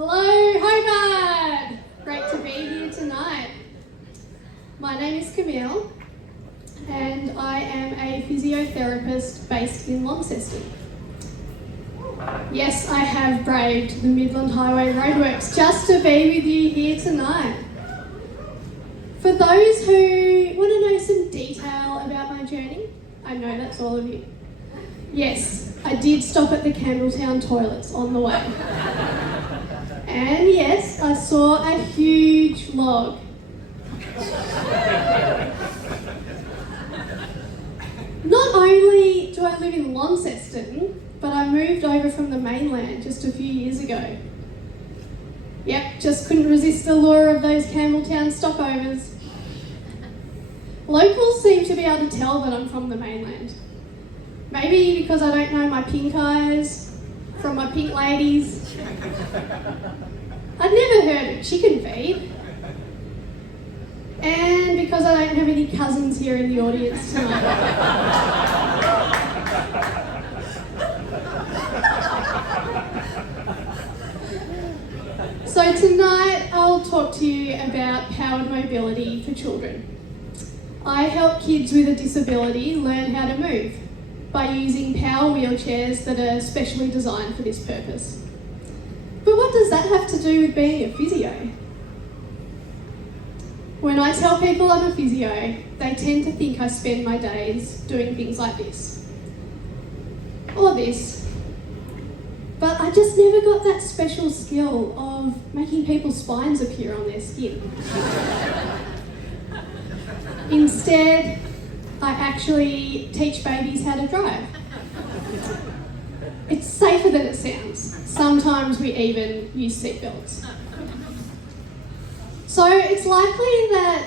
Hello, Hobart! Great to be here tonight. My name is Camille and I am a physiotherapist based in Launceston. Yes, I have braved the Midland Highway roadworks just to be with you here tonight. For those who want to know some detail about my journey, I know that's all of you. Yes, I did stop at the Campbelltown toilets on the way. And yes, I saw a huge log. Not only do I live in Launceston, but I moved over from the mainland just a few years ago. Yep, just couldn't resist the lure of those Campbelltown stopovers. Locals seem to be able to tell that I'm from the mainland. Maybe because I don't know my pink eyes from my pink ladies. I'd never heard of chicken feed. And because I don't have any cousins here in the audience tonight. So tonight I'll talk to you about powered mobility for children. I help kids with a disability learn how to move by using power wheelchairs that are specially designed for this purpose. But what does that have to do with being a physio? When I tell people I'm a physio, they tend to think I spend my days doing things like this or this. But I just never got that special skill of making people's spines appear on their skin. Instead, I actually teach babies how to drive. It's safer than it sounds. Sometimes we even use seatbelts. So it's likely that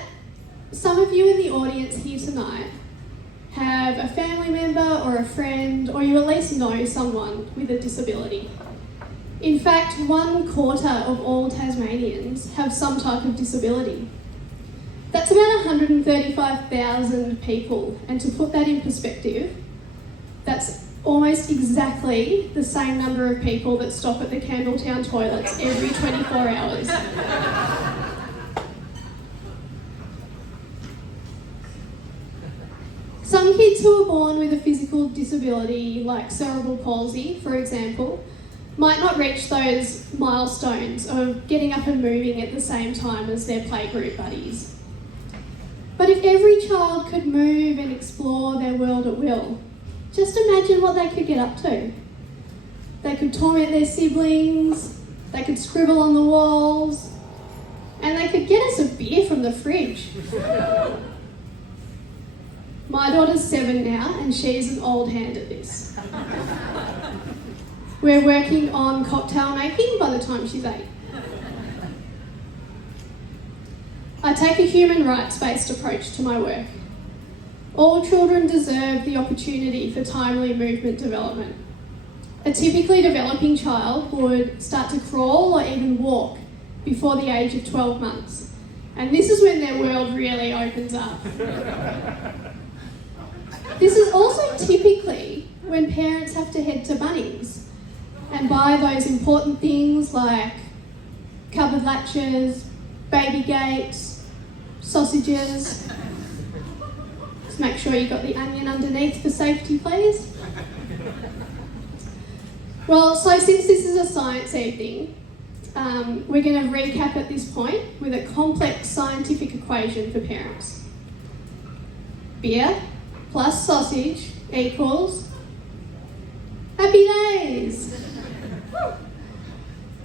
some of you in the audience here tonight have a family member or a friend, or you at least know someone with a disability. In fact, 1/4 of all Tasmanians have some type of disability. That's about 135,000 people, and to put that in perspective, that's almost exactly the same number of people that stop at the Campbelltown toilets every 24 hours. Some kids who are born with a physical disability, like cerebral palsy, for example, might not reach those milestones of getting up and moving at the same time as their playgroup buddies. But if every child could move and explore their world at will, just imagine what they could get up to. They could torment their siblings, they could scribble on the walls, and they could get us a beer from the fridge. My daughter's 7 now, and she's an old hand at this. We're working on cocktail making by the time she's 8. I take a human rights-based approach to my work. All children deserve the opportunity for timely movement development. A typically developing child would start to crawl or even walk before the age of 12 months. And this is when their world really opens up. This is also typically when parents have to head to Bunnings and buy those important things like cupboard latches, baby gates, sausages. Just make sure you've got the onion underneath for safety, please. Well, so since this is a science evening, we're going to recap at this point with a complex scientific equation for parents. Beer plus sausage equals happy days.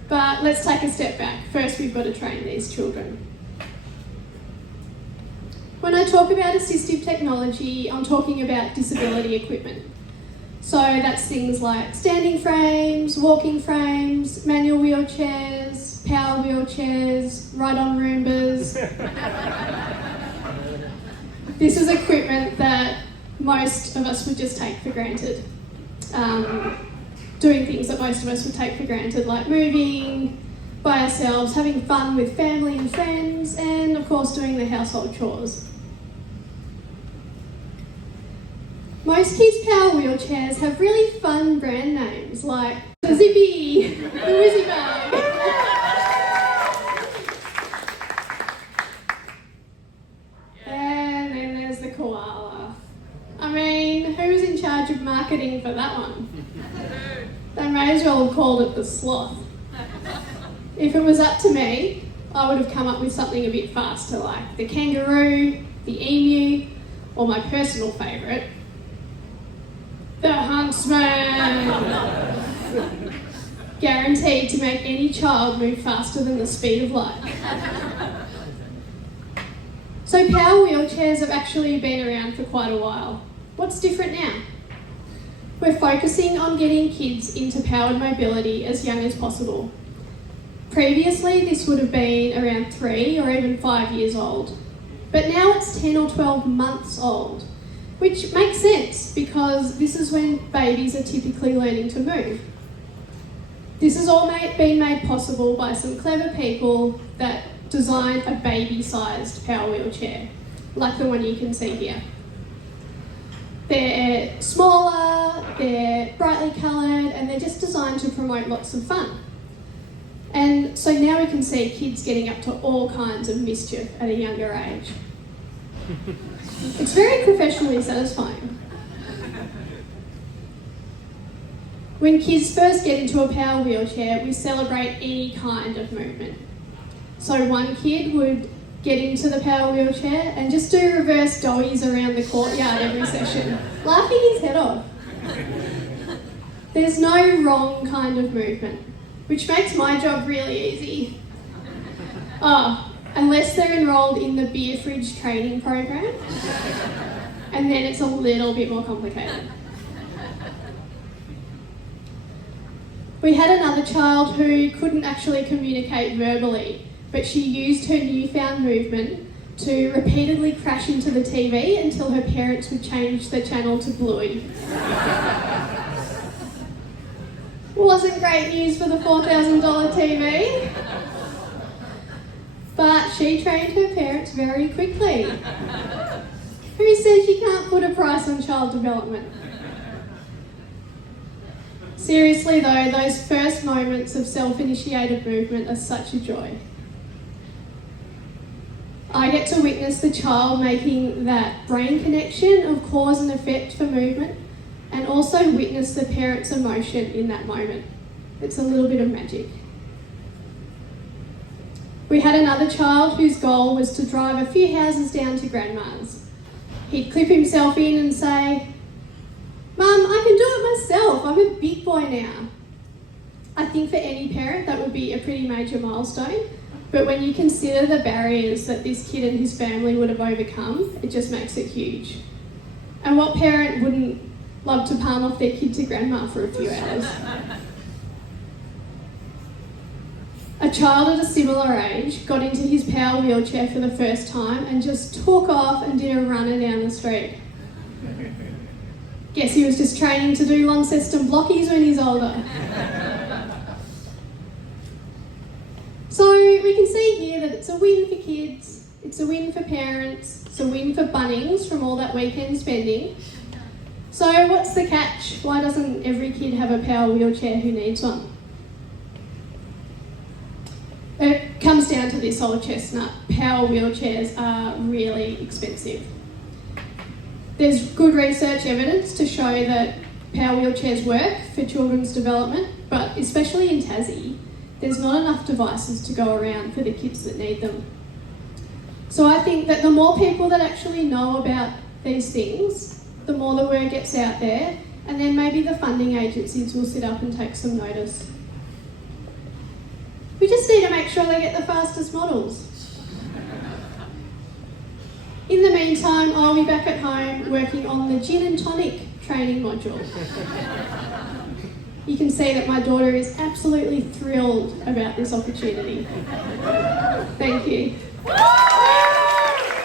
But let's take a step back. First, we've got to train these children. When I talk about assistive technology, I'm talking about disability equipment. So that's things like standing frames, walking frames, manual wheelchairs, power wheelchairs, ride-on Roombas. This is equipment that most of us would just take for granted. Doing things that most of us would take for granted, like moving by ourselves, having fun with family and friends, and of course doing the household chores. Most kids' power wheelchairs have really fun brand names like the Zippy, the Whizzy Bag, for that one. They may as well have called it the sloth. If it was up to me, I would have come up with something a bit faster, like the kangaroo, the emu, or my personal favourite, the huntsman. Guaranteed to make any child move faster than the speed of light. So power wheelchairs have actually been around for quite a while. What's different now? We're focusing on getting kids into powered mobility as young as possible. Previously, this would have been around 3 or even 5 years old. But now it's 10 or 12 months old, which makes sense because this is when babies are typically learning to move. This has all been made possible by some clever people that designed a baby-sized power wheelchair, like the one you can see here. They're smaller, they're brightly coloured, and they're just designed to promote lots of fun. And so now we can see kids getting up to all kinds of mischief at a younger age. It's very professionally satisfying. When kids first get into a power wheelchair, we celebrate any kind of movement. So one kid would get into the power wheelchair and just do reverse doughies around the courtyard every session, laughing his head off. There's no wrong kind of movement, which makes my job really easy. Unless they're enrolled in the beer fridge training program, and then it's a little bit more complicated. We had another child who couldn't actually communicate verbally, but she used her newfound movement to repeatedly crash into the TV until her parents would change the channel to Bluey. Wasn't great news for the $4,000 TV, but she trained her parents very quickly. Who says you can't put a price on child development? Seriously though, those first moments of self-initiated movement are such a joy. I get to witness the child making that brain connection of cause and effect for movement, and also witness the parent's emotion in that moment. It's a little bit of magic. We had another child whose goal was to drive a few houses down to Grandma's. He'd clip himself in and say, "Mum, I can do it myself, I'm a big boy now." I think for any parent that would be a pretty major milestone, but when you consider the barriers that this kid and his family would have overcome, it just makes it huge. And what parent wouldn't love to palm off their kid to Grandma for a few hours? A child at a similar age got into his power wheelchair for the first time and just took off and did a runner down the street. Guess he was just training to do Launceston blockies when he's older. So we can see here that it's a win for kids, it's a win for parents, it's a win for Bunnings from all that weekend spending. So what's the catch? Why doesn't every kid have a power wheelchair who needs one? It comes down to this old chestnut. Power wheelchairs are really expensive. There's good research evidence to show that power wheelchairs work for children's development, but especially in Tassie, there's not enough devices to go around for the kids that need them. So I think that the more people that actually know about these things, the more the word gets out there, and then maybe the funding agencies will sit up and take some notice. We just need to make sure they get the fastest models. In the meantime, I'll be back at home working on the gin and tonic training module. You can see that my daughter is absolutely thrilled about this opportunity. Thank you.